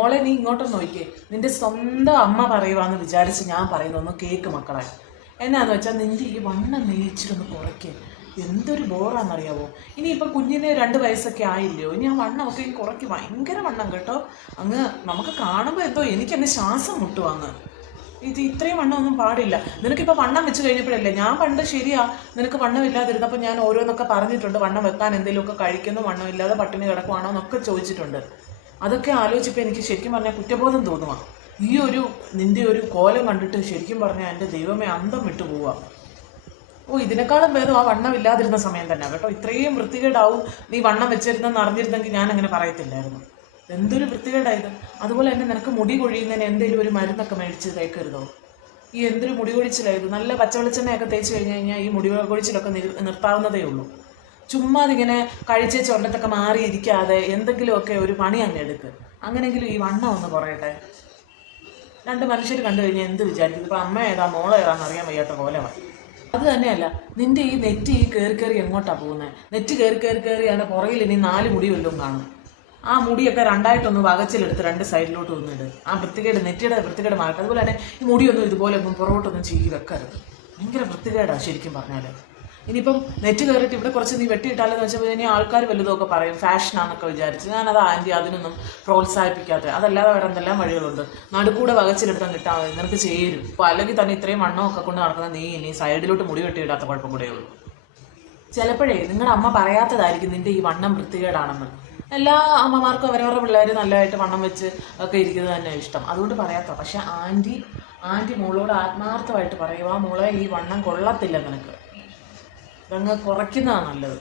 മോളെ നീ ഇങ്ങോട്ടൊന്ന് നോക്കിയേ. നിന്റെ സ്വന്തം അമ്മ പറയുവാന്ന് വിചാരിച്ച് ഞാൻ പറയുന്നൊന്ന് കേക്ക് മക്കളെ. എന്നാന്ന് വെച്ചാൽ നിന്റെ ഈ വണ്ണം നെയ്ച്ചിട്ടൊന്ന് കുറയ്ക്കേ. എന്തൊരു ബോറാണെന്നറിയാവോ. ഇനിയിപ്പം കുഞ്ഞിന് 2 വയസ്സൊക്കെ ആയില്ലയോ, ഇനി ആ വണ്ണമൊക്കെ കുറയ്ക്ക്. ഭയങ്കര വണ്ണം കേട്ടോ. അങ്ങ് നമുക്ക് കാണുമ്പോൾ എന്തോ എനിക്കങ്ങ് ശ്വാസം മുട്ടും. അങ്ങ് ഇത്രയും വണ്ണമൊന്നും പാടില്ല. നിനക്കിപ്പോൾ വണ്ണം വെച്ച് കഴിഞ്ഞപ്പോഴല്ലേ. ഞാൻ പണ്ട് ശരിയാ, നിനക്ക് വണ്ണം ഇല്ലാതിരുന്നപ്പോൾ ഞാൻ ഓരോന്നൊക്കെ പറഞ്ഞിട്ടുണ്ട്. വണ്ണം വെക്കാൻ എന്തെങ്കിലുമൊക്കെ കഴിക്കുന്നു, വണ്ണമില്ലാതെ പട്ടിണി കിടക്കുവാണോ എന്നൊക്കെ ചോദിച്ചിട്ടുണ്ട്. അതൊക്കെ ആലോചിച്ചപ്പോൾ എനിക്ക് ശരിക്കും പറഞ്ഞാൽ കുറ്റബോധം തോന്നുക. നിന്റെ ഒരു കോലം കണ്ടിട്ട് ശരിക്കും പറഞ്ഞാൽ എൻ്റെ ദൈവമേ അന്തം വിട്ടു പോവുക. ഇതിനേക്കാളും ഭേദം ആ വണ്ണം ഇല്ലാതിരുന്ന സമയം തന്നെ കേട്ടോ. ഇത്രയും വൃത്തികേടാവും നീ വണ്ണം വെച്ചിരുന്നെന്ന് അറിഞ്ഞിരുന്നെങ്കിൽ ഞാൻ അങ്ങനെ പറയത്തില്ലായിരുന്നു. എന്തൊരു വൃത്തികേടായത്. അതുപോലെ തന്നെ നിനക്ക് മുടി കൊഴിയുന്നതിന് എന്തെങ്കിലും ഒരു മരുന്നൊക്കെ മേടിച്ച് തേക്കരുതോ? എന്തൊരു മുടി കൊഴിച്ചിലായത്. നല്ല പച്ചവെളിച്ചെണ്ണയൊക്കെ തേച്ച് കഴിഞ്ഞ് കഴിഞ്ഞാൽ ഈ മുടി കൊഴിച്ചിലൊക്കെ നിർത്താവുന്നതേ ഉള്ളൂ. ചുമ്മാ അതിങ്ങനെ കഴിച്ച ചൊല്ലത്തൊക്കെ മാറിയിരിക്കാതെ എന്തെങ്കിലുമൊക്കെ ഒരു പണി അങ്ങ് എടുക്ക്. അങ്ങനെങ്കിലും ഈ വണ്ണം ഒന്ന് കുറയട്ടെ. 2 മനുഷ്യർ കണ്ടു കഴിഞ്ഞാൽ എന്ത് വിചാരിക്കും? ഇപ്പം അമ്മ ഏതാ മോളെ ഏതാന്ന് അറിയാൻ വയ്യാത്ത കോലമായി. അത് തന്നെയല്ല, നിന്റെ ഈ നെറ്റ് കയറി എങ്ങോട്ടാണ് പോകുന്നത്? നെറ്റ് കയറിയാണ് പുറകിൽ ഇനി 4 മുടി വല്ലതും കാണും. ആ മുടിയൊക്കെ 2ആയിട്ടൊന്ന് വകച്ചിലെടുത്ത് 2 സൈഡിലോട്ട് വന്നിട്ട് ആ നെറ്റിയുടെ വൃത്തികേട് മാറട്ടെ. അതുപോലെ തന്നെ ഈ മുടിയൊന്നും ഇതുപോലെ ഒന്നും പുറകോട്ടൊന്നും ചീകി വെക്കരുത്. ഭയങ്കര വൃത്തികേടാണ് ശരിക്കും പറഞ്ഞാൽ. ഇനിയിപ്പം നെറ്റ് കയറിയിട്ട് ഇവിടെ കുറച്ച് നീ വെട്ടിയിട്ടാലെന്ന് വെച്ചാൽ ഇനി ആൾക്കാർ വലുതൊക്കെ പറയും, ഫാഷനാന്നൊക്കെ വിചാരിച്ച്. ഞാനത് ആൻറ്റി അതിനൊന്നും പ്രോത്സാഹിപ്പിക്കാത്ത. അതല്ലാതെ വേറെ എന്തെല്ലാം വഴികളുണ്ട്. നടുക്കൂടെ വകച്ചിലെടുത്താൽ കിട്ടാൻ മതി, നിനക്ക് ചേരും. അപ്പോൾ അല്ലെങ്കിൽ തന്നെ ഇത്രയും വണ്ണമൊക്കെ കൊണ്ട് നടക്കുന്ന നീ ഇനി സൈഡിലോട്ട് മുടി വെട്ടിയിടാത്ത കുഴപ്പം കൂടെ ഉള്ളൂ. ചിലപ്പോഴേ നിങ്ങളുടെ അമ്മ പറയാത്തതായിരിക്കും നിന്റെ ഈ വണ്ണം വൃത്തികേടാണെന്ന്. എല്ലാ അമ്മമാർക്കും അവരവരുടെ പിള്ളേർ നല്ലതായിട്ട് വണ്ണം വെച്ച് ഒക്കെ ഇരിക്കുന്നത് തന്നെ ഇഷ്ടം. അതുകൊണ്ട് പറയാത്ത. പക്ഷെ ആൻറ്റി മോളോട് ആത്മാർത്ഥമായിട്ട് പറയുക, മോളെ ഈ വണ്ണം കൊള്ളത്തില്ല നിനക്ക്, അതങ്ങ് കുറയ്ക്കുന്നതാണ് നല്ലത്.